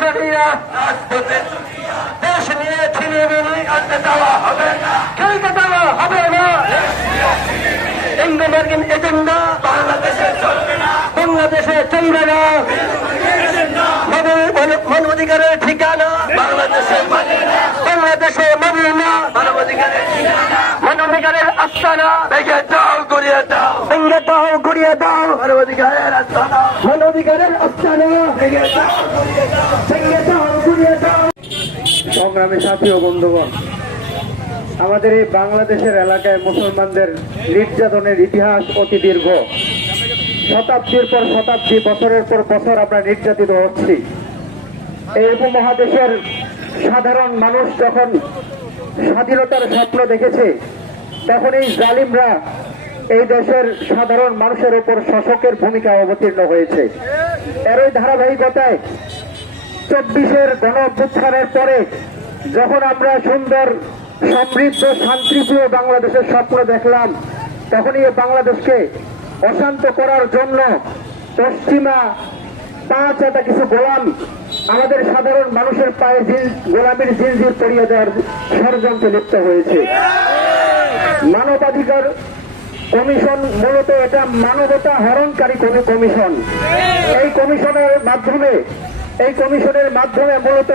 সরিয়া দেশ নিয়ে ছিনিয়ে দেওয়া হবে না। খেলতে দেওয়া হবে না। ইন্দো মার্কিন এজেন্ডা বাংলাদেশে চলবে না। না। মানবাধিকারের ঠিকানা বাংলাদেশে মানে বাংলাদেশে মানে না। ঠিকানা মানবাধিকারের আস্তানা। দাও ভেঙে দাও মানবাধিকারের সংগ্রামী সাথী ও বন্ধুগণ, আমাদের এই বাংলাদেশের এলাকায় মুসলমানদের নির্যাতনের ইতিহাস অতি দীর্ঘ। শতাব্দীর পর শতাব্দী, বছরের পর বছর আমরা নির্যাতিত হচ্ছি। এই উপমহাদেশের সাধারণ মানুষ যখন স্বাধীনতার স্বপ্ন দেখেছে, তখন এই জালিমরা এই দেশের সাধারণ মানুষের উপর শাসকের ভূমিকা অবতীর্ণ হয়েছে। এরই ধারাবাহিকতায় চব্বিশের গণ পরে যখন আমরা সুন্দর, সমৃদ্ধ, শান্তিপ্রিয় বাংলাদেশের স্বপ্ন দেখলাম, তখনই বাংলাদেশকে অশান্ত করার জন্য পশ্চিমা পাঁচ একটা কিছু গোলাম আমাদের সাধারণ মানুষের পায়ে জিন, গোলামের জিনজির পড়িয়ে দেওয়ার ষড়যন্ত্রে লিপ্ত হয়েছে। মানবাধিকার কমিশন মূলত এটা মানবতা হরণকারী কোনো কমিশন। এই কমিশনের মাধ্যমে, এই কমিশনের মাধ্যমে মূলত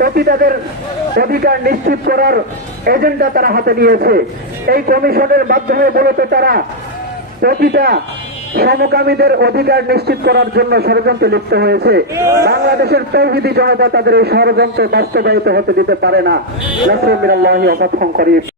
পতিতাদের অধিকার নিশ্চিত করার এজেন্ডা তারা হাতে নিয়েছে। এই কমিশনের মাধ্যমে মূলত তারা প্রতিটা সমকামীদের অধিকার নিশ্চিত করার জন্য ষড়যন্ত্রে লিপ্ত হয়েছে। বাংলাদেশের তৌহিদি জনতা তাদের এই ষড়যন্ত্র বাস্তবায়িত হতে দিতে পারে না। নাসরুল্লাহ অপথম করি